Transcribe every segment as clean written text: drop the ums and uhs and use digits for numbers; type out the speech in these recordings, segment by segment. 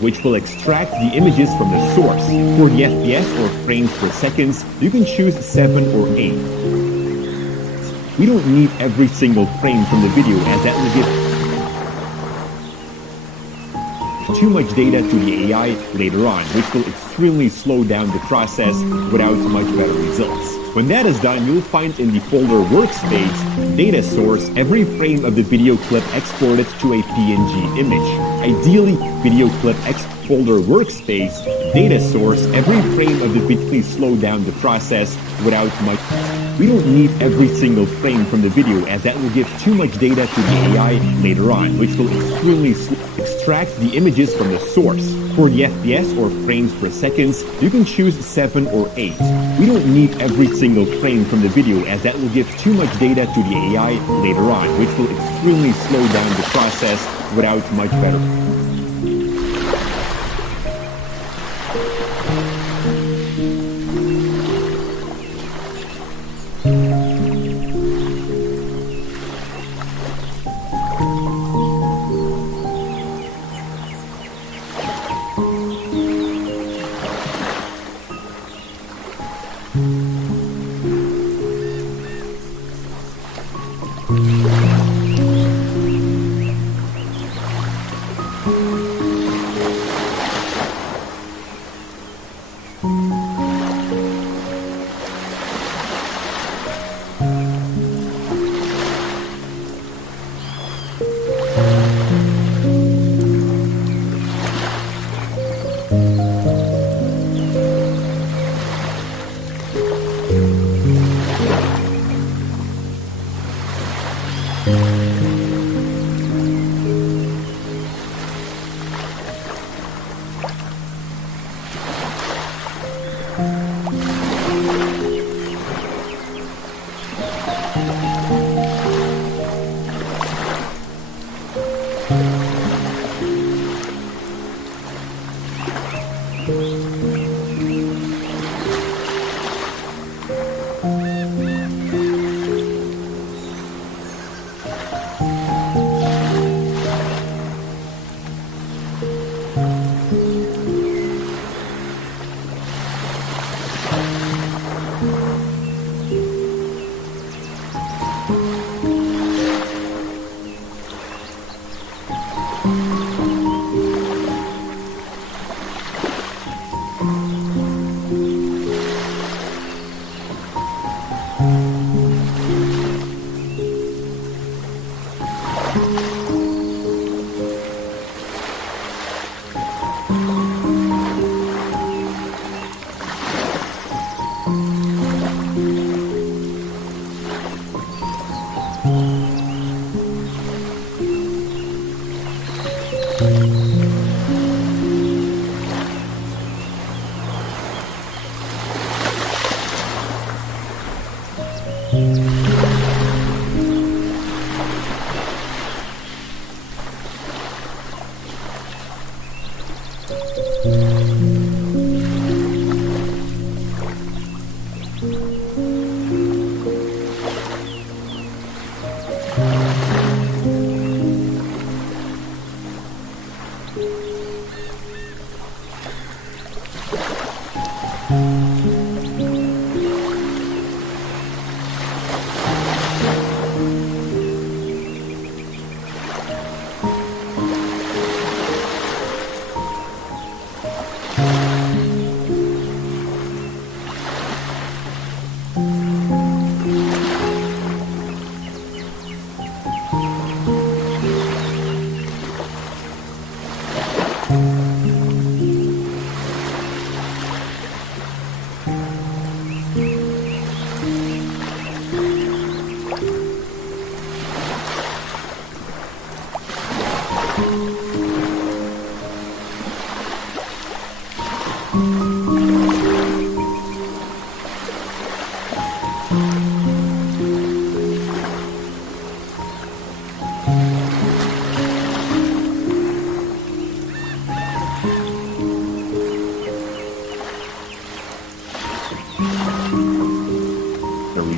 which will extract the images from the source. For the FPS or frames per seconds, you can choose 7 or 8. We don't need every single frame from the video as that will give too much data to the AI later on, which will extremely slow down the process without much better results. When that is done, you'll find in the folder workspace, data source, every frame of the video clip exported to a PNG image. Ideally, video clip folder workspace, data source, every frame of the video slow down the process without much. We don't need every single frame from the video as that will give too much data to the AI later on, which will extremely extract the images from the source. For the FPS or frames per seconds, you can choose 7 or 8. We don't need every single frame from the video as that will give too much data to the AI later on, which will extremely slow down the process without much better.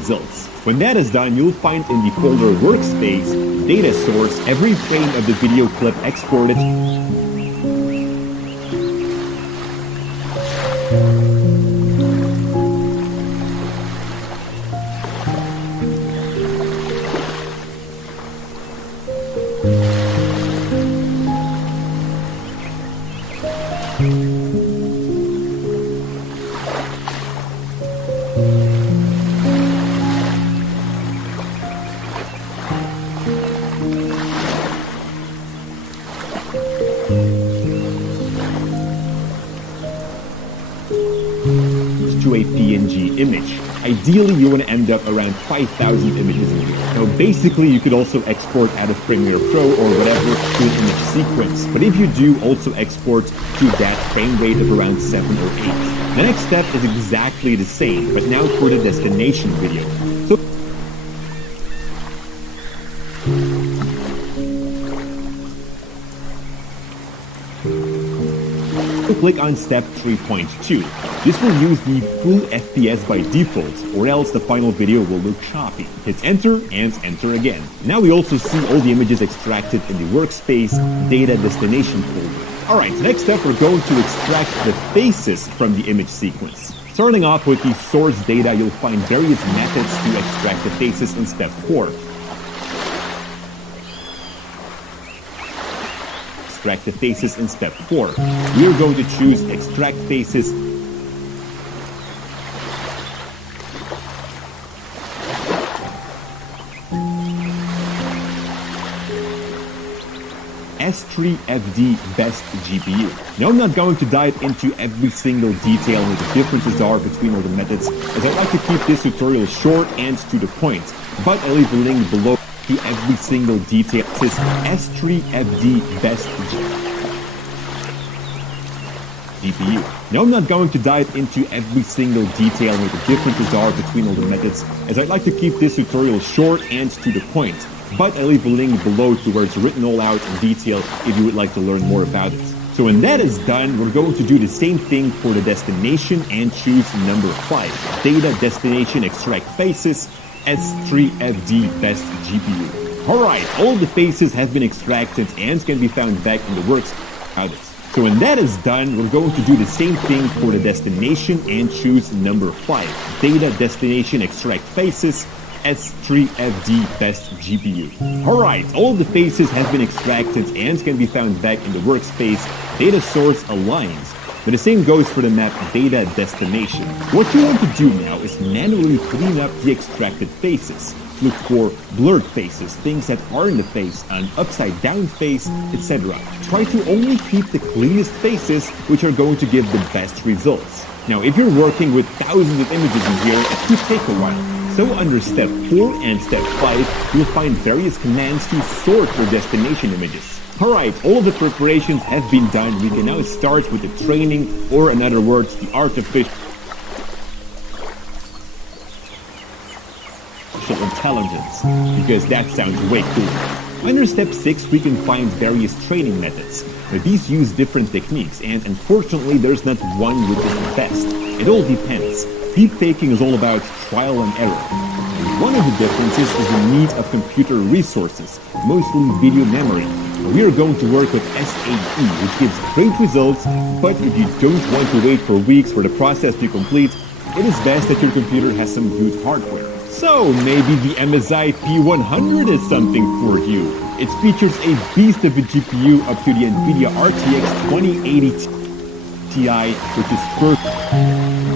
Results. When that is done, you'll find in the folder workspace, data source, every frame of the video clip exported. To a PNG image. Ideally, you want to end up around 5,000 images in here. Now, basically, you could also export out of Premiere Pro or whatever to an image sequence. But if you do, also export to that frame rate of around 7 or 8. The next step is exactly the same, but now for the destination video. So click on step 3.2. This will use the full FPS by default, or else the final video will look choppy. Hit enter and enter again. Now we also see all the images extracted in the workspace data destination folder. Alright, next up we're going to extract the faces from the image sequence. Starting off with the source data, you'll find various methods to extract the faces in step 4. Extract the faces in step 4. We are going to choose extract faces S3FD best GPU. Now I'm not going to dive into every single detail and what the differences are between all the methods, as I'd like to keep this tutorial short and to the point, but I'll leave a link below to every single detail. This is S3FD best GPU. Now I'm not going to dive into every single detail and what the differences are between all the methods, as I'd like to keep this tutorial short and to the point, but I'll leave a link below to where it's written all out in detail if you would like to learn more about it. So when that is done, we're going to do the same thing for the destination and choose number 5. Data destination extract faces, S3FD best GPU. Alright, all the faces have been extracted and can be found back in the workspace. So when that is done, we're going to do the same thing for the destination and choose number 5. Data destination extract faces, S3FD best GPU. Alright, all the faces have been extracted and can be found back in the workspace data source aligned. But the same goes for the map data destination. What you want to do now is manually clean up the extracted faces. Look for blurred faces, things that are in the face, an upside down face, etc. Try to only keep the cleanest faces, which are going to give the best results. Now, if you're working with thousands of images in here, it could take a while. So under step 4 and step 5, you'll find various commands to sort your destination images. Alright, all the preparations have been done. We can now start with the training, or in other words, the artificial intelligence, because that sounds way cooler. Under step 6, we can find various training methods. Now, these use different techniques, and unfortunately there's not one which is the best. It all depends. Deep faking is all about trial and error. And one of the differences is the need of computer resources, mostly video memory. We are going to work with SAE, which gives great results, but if you don't want to wait for weeks for the process to complete, it is best that your computer has some good hardware. So maybe the MSI P100 is something for you. It features a beast of a GPU up to the NVIDIA RTX 2080 Ti, which is perfect.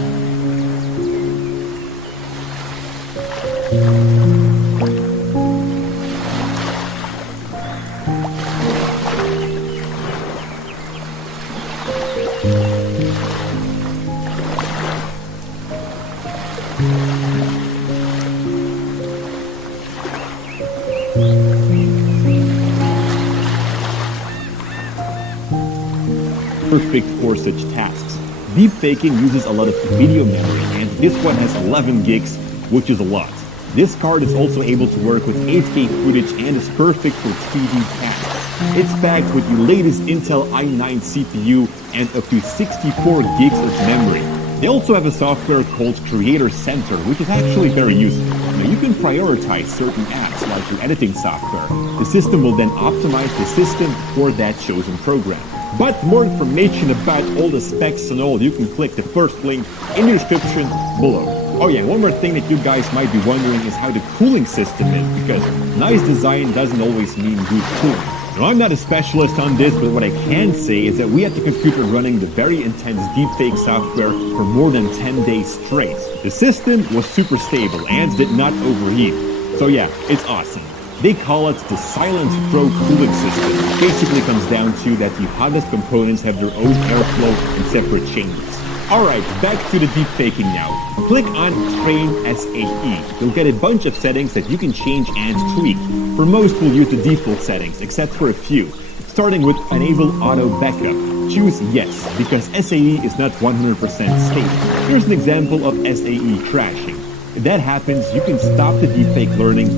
Perfect for such tasks. Deep faking uses a lot of video memory, and this one has 11 gigs, which is a lot. This card is also able to work with 8K footage and is perfect for 3D tasks. It's packed with the latest Intel i9 CPU and up to 64 gigs of memory. They also have a software called Creator Center, which is actually very useful. Now you can prioritize certain apps like your editing software. The system will then optimize the system for that chosen program. But more information about all the specs and all, you can click the first link in the description below. Oh yeah, one more thing that you guys might be wondering is how the cooling system is, because nice design doesn't always mean good cooling. Now, I'm not a specialist on this, but what I can say is that we had the computer running the very intense deepfake software for more than 10 days straight. The system was super stable and did not overheat. So yeah, it's awesome. They call it the Silent Pro cooling system. It basically comes down to that the hottest components have their own airflow in separate chambers. Alright, back to the deepfaking now. Click on Train SAE. You'll get a bunch of settings that you can change and tweak. For most, we'll use the default settings, except for a few. Starting with Enable Auto Backup. Choose Yes, because SAE is not 100% stable. Here's an example of SAE crashing. If that happens, you can stop the deepfake learning.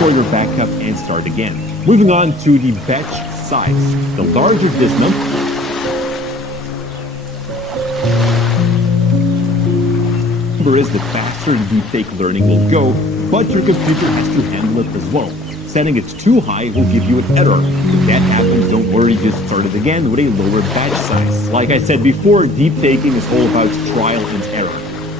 Restore your backup and start again. Moving on to the batch size. The larger this number is, the faster the deepfake learning will go, but your computer has to handle it as well. Setting it too high will give you an error. If that happens, don't worry, just start it again with a lower batch size. Like I said before, deepfaking is all about trial and error.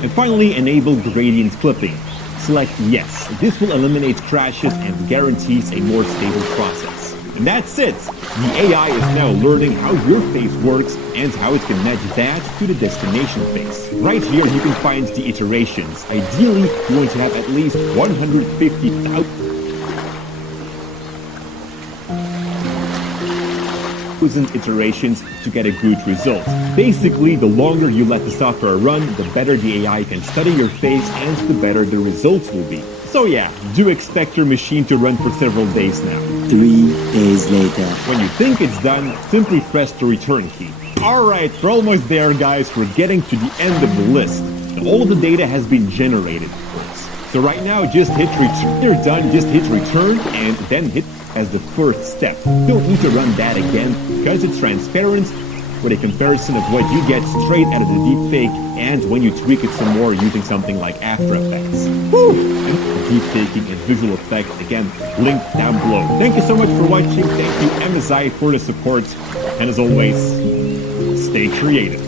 And finally, enable gradient clipping. Select Yes. This will eliminate crashes and guarantees a more stable process. And that's it! The AI is now learning how your face works and how it can match that to the destination face. Right here you can find the iterations. Ideally, you want to have at least 150,000 iterations to get a good result. Basically, the longer you let the software run, the better the AI can study your face and the better the results will be. So yeah, do expect your machine to run for several days now. 3 days later. When you think it's done, simply press the return key. Alright, we're almost there guys, we're getting to the end of the list. And all of the data has been generated. So right now, just hit return. You're done, just hit return and then hit as the first step. Don't need to run that again because it's transparent with a comparison of what you get straight out of the deepfake and when you tweak it some more using something like After Effects. Woo! And deepfaking and visual effects, again, linked down below. Thank you so much for watching. Thank you MSI for the support. And as always, stay creative.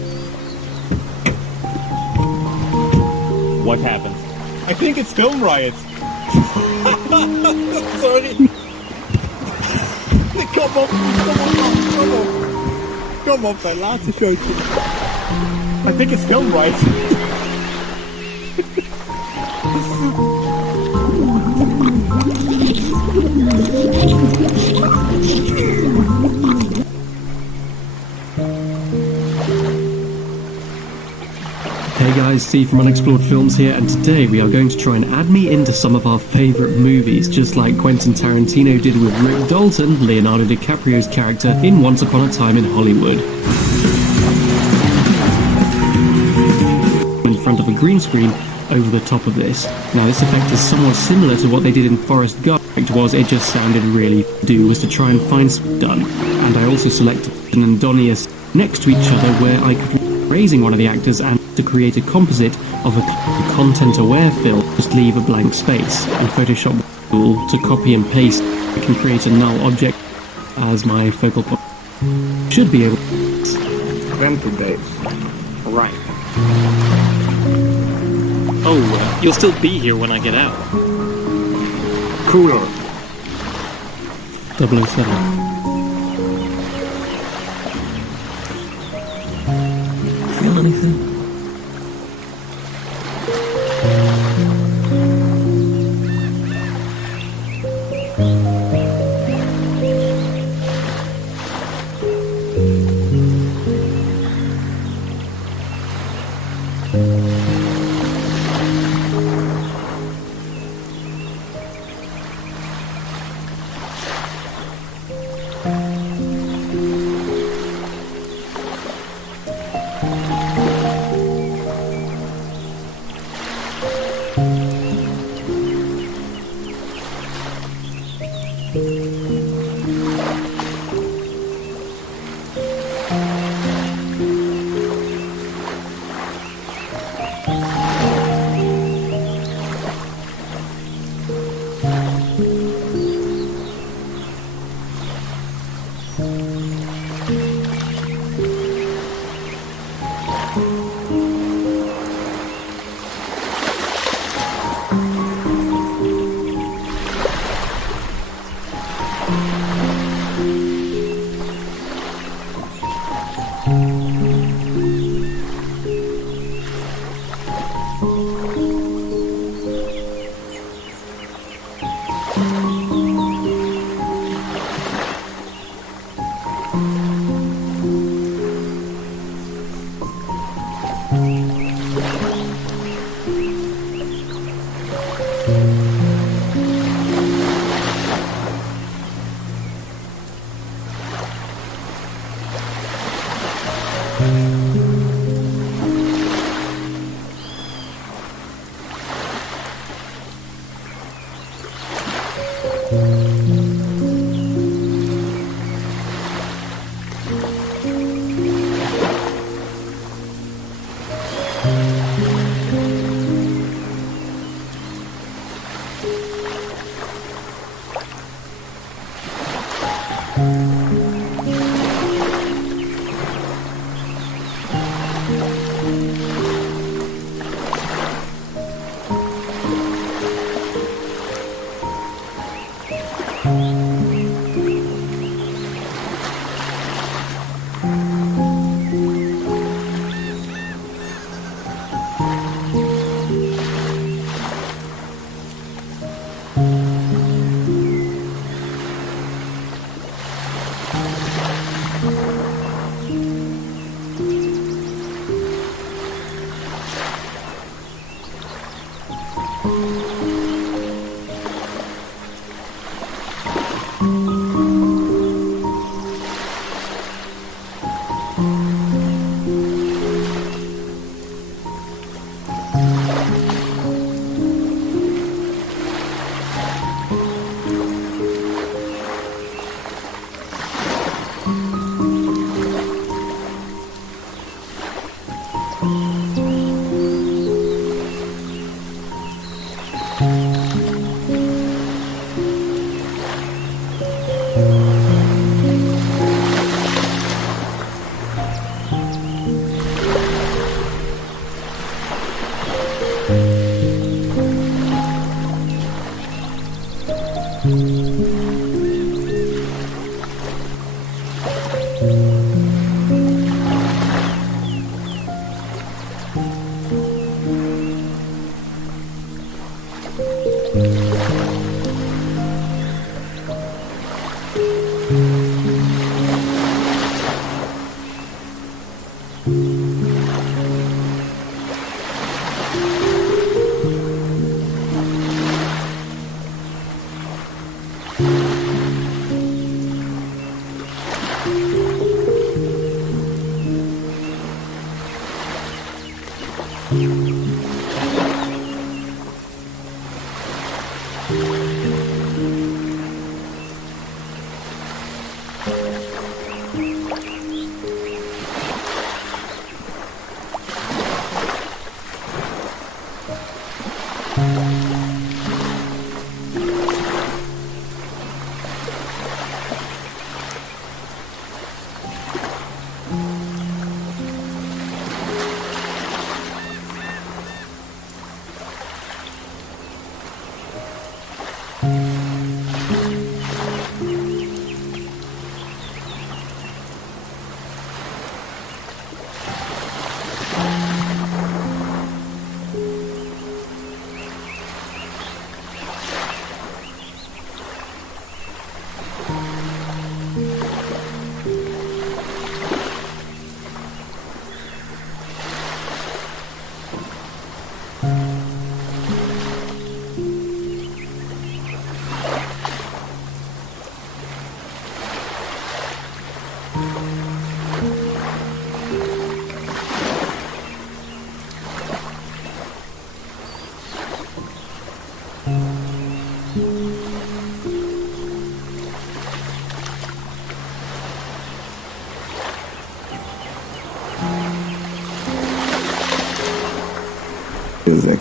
What happened? I think it's Film Riot. Sorry. Kom op, mijn laatste showtje. I think it's Film Riot. Hey guys, Steve from Unexplored Films here, and today we are going to try and add me into some of our favourite movies, just like Quentin Tarantino did with Rick Dalton, Leonardo DiCaprio's character in Once Upon a Time in Hollywood. In front of a green screen over the top of this. Now this effect is somewhat similar to what they did in Forrest Gump, it just sounded really was to try and find some done. And I also selected an Andonius next to each other where I could raising one of the actors and to create a composite of a content-aware film, just leave a blank space. In Photoshop tool to copy and paste, I can create a null object as my focal point. Should be able to 20 days. Right. Oh, you'll still be here when I get out. Cooler. 007. Feel anything?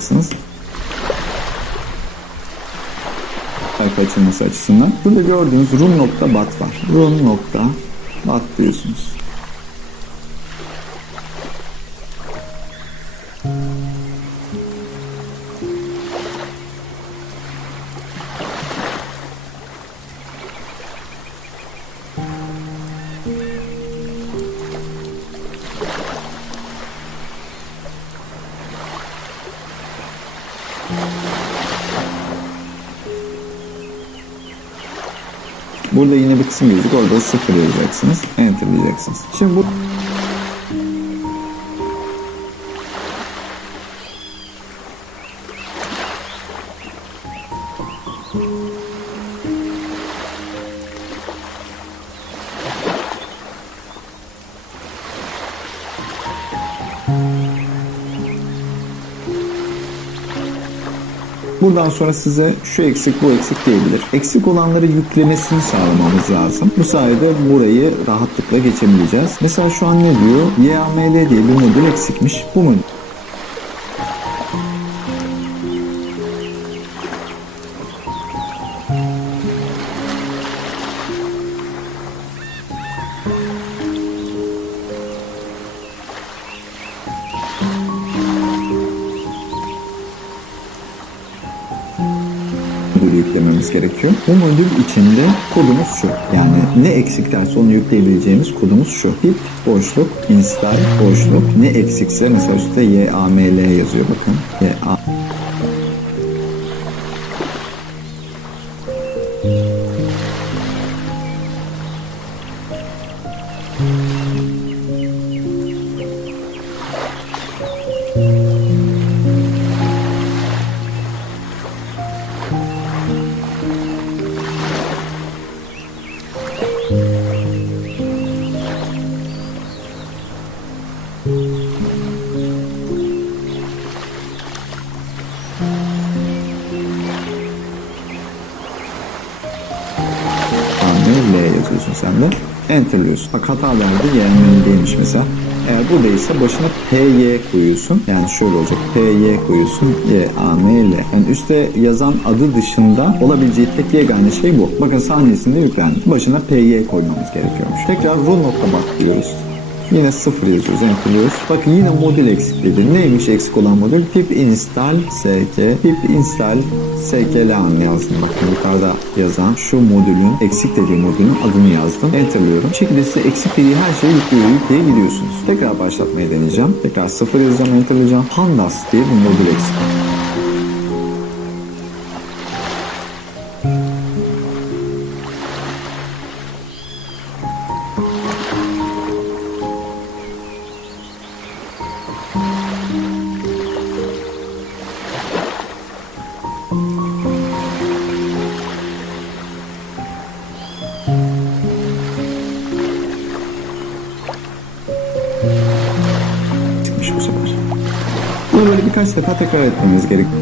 yazacaksınız. Sayfa açılması açısından. Burada gördüğünüz run.bat var. Run.bat diyorsunuz. Burada yine bir kısım gözük. Orada 0 yazacaksınız. Enter diyeceksiniz. Şimdi bu buradan sonra size şu eksik bu eksik diyebilir. Eksik olanları yüklemesini sağlamamız lazım. Bu sayede burayı rahatlıkla geçebileceğiz. Mesela şu an ne diyor? YAML diye bir modül eksikmiş. Bu modül. Yüklememiz gerekiyor. Bu modül içinde kodumuz şu. Yani ne eksik derse onu yükleyebileceğimiz kodumuz şu. Pip boşluk install boşluk ne eksikse mesela üstte YAML yazıyor bakın. L yazıyorsun sen de. Enterliyorsun. Bak hata verdi. YAML'deymiş mesela. Eğer buradaysa başına PY koyuyorsun. Yani şöyle olacak. PY koyuyorsun. YAML. Yani üstte yazan adı dışında olabileceği tek yegane şey bu. Bakın saniyesinde yüklendi. Başına PY koymamız gerekiyormuş. Tekrar run.bat diyoruz. Yine 0 yazıyoruz, enterliyoruz. Bakın yine modül eksik dedi. Neymiş eksik olan modül? Pip install sk, pip install sklan yazdım. Bakın yukarıda yazan şu modülün, eksik dediği modülün adını yazdım. Enterliyorum. Bu şekilde size eksik dediği her şeyi yükleye gidiyorsunuz. Tekrar başlatmayı deneyeceğim. Tekrar 0 yazacağım, enterleyeceğim. Pandas diye bir modül eksik. Bu sefer. Bunu böyle birkaç defa tekrar etmemiz gerekiyor.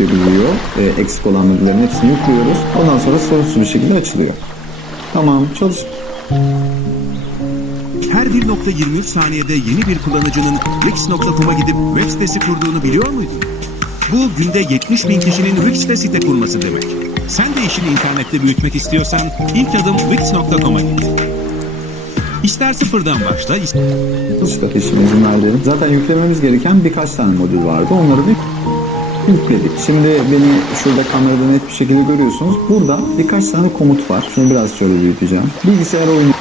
Biliyor. Eksik olan modüllerin hepsini yüklüyoruz. Ondan sonra sorunsuz bir şekilde açılıyor. Tamam, çalış. Her 1.23 saniyede yeni bir kullanıcının Wix.com'a gidip web sitesi kurduğunu biliyor muydun? Bu günde 70.000 kişinin Wix'te site kurması demek. Sen de işini internette büyütmek istiyorsan ilk adım Wix.com'a git. İster sıfırdan başla, İşte işimizin verdiğim. Zaten yüklememiz gereken birkaç tane modül vardı. Onları da yükledik. Şimdi beni şurada kamerada net bir şekilde görüyorsunuz. Burada birkaç tane komut var. Şunu biraz şöyle büyüteceğim. Bilgisayar oyunu.